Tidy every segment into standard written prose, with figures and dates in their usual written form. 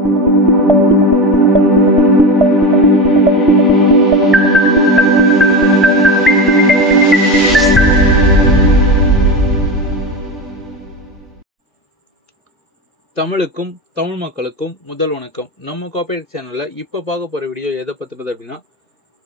தமிழுக்கும் தமிழ் மக்களுக்கும் முதல் வணக்கம். நம்ம கார்ப்பரேட் சேனல்ல இப்ப பார்க்க போற வீடியோ எதை பத்தினது அப்படின்னா,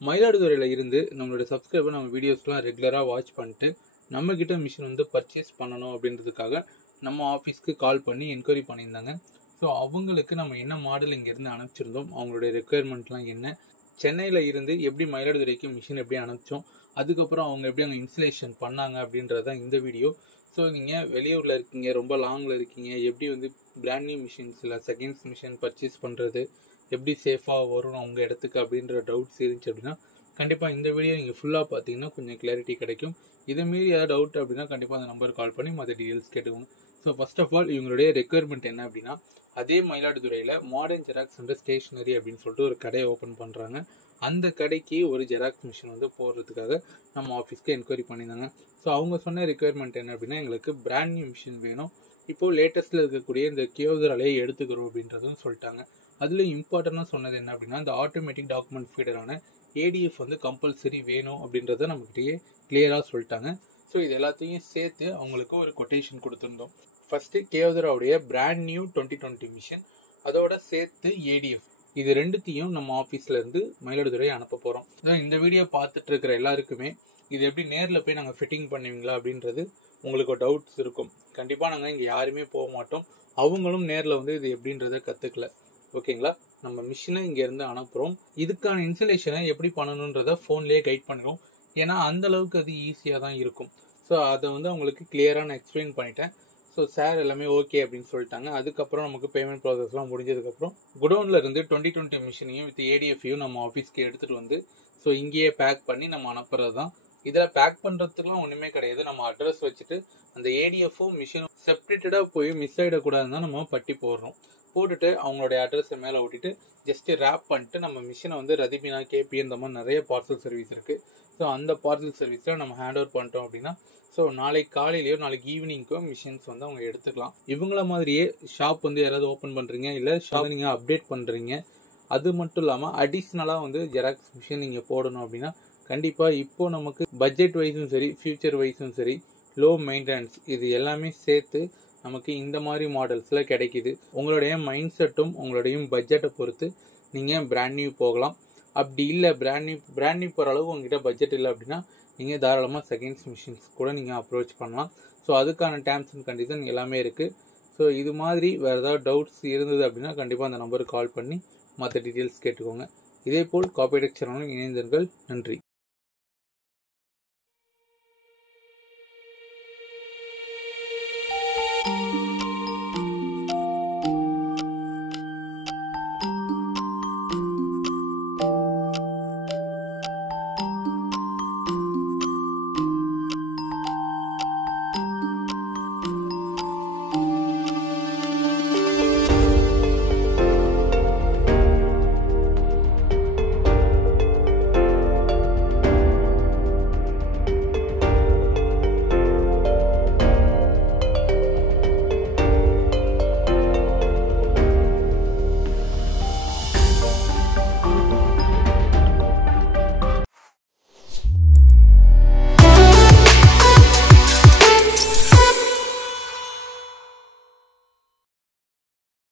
மயிலாடுதுறையில இருந்து நம்மளுடைய சப்ஸ்கிரைபர் நம்ம வீடியோஸ்லாம் ரெகுலரா வாட்ச் பண்ணிட்டு நம்ம கிட்ட மிஷின் வந்து பர்ச்சேஸ் பண்ணணும் அப்படின்றதுக்காக நம்ம ஆஃபீஸ்க்கு கால் பண்ணி என்கொயரி பண்ணியிருந்தாங்க. ஸோ அவங்களுக்கு நம்ம என்ன மாடல் இங்கேருந்து அனுப்பிச்சிருந்தோம், அவங்களுடைய ரெக்குயர்மெண்ட்லாம் என்ன, சென்னையில் இருந்து எப்படி மயிலாடுதுறைக்கு மிஷின் எப்படி அனுப்பிச்சோம், அதுக்கப்புறம் அவங்க எப்படி அங்கே இன்ஸ்டலேஷன் பண்ணாங்க அப்படின்றது தான் இந்த வீடியோ. ஸோ நீங்கள் வெளியூரில் இருக்கீங்க, ரொம்ப லாங்கில் இருக்கீங்க, எப்படி வந்து பிராண்ட் நியூ மிஷின்ஸ் இல்லை செகண்ட்ஸ் மிஷின் பர்ச்சேஸ் பண்ணுறது, எப்படி சேஃபாக வரும் அவங்க இடத்துக்கு அப்படின்ற டவுட்ஸ் இருந்துச்சு அப்படின்னா கண்டிப்பாக இந்த வீடியோ நீங்கள் ஃபுல்லாக பார்த்தீங்கன்னா கொஞ்சம் கிளாரிட்டி கிடைக்கும். இதை மீறி ஏதாவது டவுட் அப்படின்னா கண்டிப்பாக அந்த நம்பர் கால் பண்ணி மற்ற டீட்டெயில்ஸ் கேட்டுக்கோங்க. ஸோ ஃபர்ஸ்ட் ஆஃப் ஆல் இவங்களுடைய ரெக்குயர்மெண்ட் என்ன அப்படின்னா, அதே மயிலாடுதுறையில் மாடர்ன் ஜெராக்ஸ் அண்ட் ஸ்டேஷனரி அப்படின்னு சொல்லிட்டு ஒரு கடையை ஓப்பன் பண்ணுறாங்க. அந்த கடைக்கு ஒரு ஜெராக்ஸ் மிஷின் வந்து போடுறதுக்காக நம்ம ஆஃபீஸ்க்கு என்கொயரி பண்ணியிருந்தாங்க. ஸோ அவங்க சொன்ன ரெக்குயர்மெண்ட் என்ன அப்படின்னா, எங்களுக்கு பிராண்ட் நியூ மிஷின் வேணும், இப்போது லேட்டஸ்ட்டில் இருக்கக்கூடிய இந்த கியோசராலேயே எடுத்துக்கிறோம் அப்படின்றதும் சொல்லிட்டாங்க. அதில் இம்பார்ட்டண்டாக சொன்னது என்ன அப்படின்னா, இந்த ஆட்டோமேட்டிக் டாக்குமெண்ட் ஃபீடரான ஏடிஎஃப் வந்து கம்பல்சரி வேணும் அப்படின்றத நம்மகிட்டயே கிளியராக சொல்லிட்டாங்க. ஸோ இது எல்லாத்தையும் சேர்த்து அவங்களுக்கு ஒரு கொட்டேஷன் கொடுத்துருந்தோம். ஃபர்ஸ்ட் கியோசராவுடைய பிராண்ட் நியூ 2020 மிஷின், அதோட சேர்த்து ஏடிஎஃப், இது ரெண்டுத்தையும் நம்ம ஆஃபீஸ்ல இருந்து மயிலாடுதுறை அனுப்ப போகிறோம். இந்த வீடியோ பார்த்துட்டு இருக்கிற எல்லாருக்குமே இது எப்படி நேரில் போய் நாங்கள் ஃபிட்டிங் பண்ணுவீங்களா அப்படின்றது உங்களுக்கு டவுட்ஸ் இருக்கும். கண்டிப்பாக நாங்கள் இங்கே யாருமே போக மாட்டோம், அவங்களும் நேரில் வந்து இது எப்படின்றத கற்றுக்கல. ஓகேங்களா, நம்ம மிஷினை இங்கேருந்து அனுப்புகிறோம். இதுக்கான இன்ஸ்டலேஷனை எப்படி பண்ணணுன்றதை ஃபோன்லேயே கைட் பண்ணிடுவோம். ஏன்னா அந்த அளவுக்கு அது ஈஸியாக தான் இருக்கும். ஸோ அதை வந்து அவங்களுக்கு கிளியராக நான் எக்ஸ்பிளைன் பண்ணிட்டேன். ஸோ சார் எல்லாமே ஓகே அப்படின்னு சொல்லிட்டாங்க. அதுக்கப்புறம் நமக்கு பேமெண்ட் ப்ராசஸ்லாம் முடிஞ்சதுக்கப்புறம் குடோனில் இருந்து 2020 மிஷினையும் வித் ஏடிஎஃப்ஐயும் நம்ம ஆஃபீஸ்க்கு எடுத்துகிட்டு வந்து ஸோ இங்கேயே பேக் பண்ணி நம்ம அனுப்புறது தான். இதில் பேக் பண்ணுறதுக்குலாம் ஒன்றுமே கிடையாது. நம்ம அட்ரஸ் வச்சுட்டு அந்த ஏடிஎஃப்பும் மிஷினும் செப்ரேட்டடாக போய் மிஸ் ஆகிடக்கூடாதுன்னு தான் நம்ம பட்டி போடுறோம். போட்டுட்டு அவங்களுடைய அட்ரஸை மேலே ஓட்டிட்டு ஜஸ்ட்டு ரேப் பண்ணிட்டு நம்ம மிஷினை வந்து ரதிபினா, கேபி இந்த மாதிரி நிறைய பார்சல் சர்வீஸ் இருக்குது. ஸோ அந்த பார்சல் சர்வீஸில் நம்ம ஹேண்ட் ஓவர் பண்ணிட்டோம் அப்படின்னா ஸோ நாளைக்கு காலையிலையோ நாளைக்கு ஈவினிங்கோ மிஷின்ஸ் வந்து அவங்க எடுத்துக்கலாம். இவங்கள மாதிரியே ஷாப் வந்து யாராவது ஓப்பன் பண்ணுறீங்க, இல்லை ஷாப் நீங்கள் அப்டேட் பண்ணுறீங்க, அது மட்டும் இல்லாமல் அடிஷ்னலாக வந்து ஜெராக்ஸ் மிஷின் நீங்கள் போடணும் அப்படின்னா கண்டிப்பாக இப்போ நமக்கு பட்ஜெட் வைஸும் சரி, ஃபியூச்சர் வைஸும் சரி, லோ மெயின்டெனன்ஸ் இது எல்லாமே சேர்த்து நமக்கு இந்த மாதிரி மாடல்ஸில் கிடைக்கிது. உங்களுடைய மைண்ட் செட்டும் உங்களுடைய பட்ஜெட்டை பொறுத்து நீங்கள் பிராண்ட் நியூ போகலாம். அப்படி இல்லை பிராண்ட் நியூ போகிற அளவு உங்ககிட்ட பட்ஜெட் இல்லை அப்படின்னா நீங்கள் தாராளமாக செகண்ட்ஸ் மிஷின்ஸ் கூட நீங்கள் அப்ரோச் பண்ணலாம். ஸோ அதுக்கான டேர்ம்ஸ் அண்ட் கண்டிஷன் எல்லாமே இருக்குது. ஸோ இது மாதிரி வேறு ஏதாவது டவுட்ஸ் இருந்தது அப்படின்னா கண்டிப்பாக அந்த நம்பருக்கு கால் பண்ணி மற்ற டீட்டெயில்ஸ் கேட்டுக்கோங்க. இதேபோல் கார்ப்பரேட் சேனலும் இணைந்தீர்கள். நன்றி.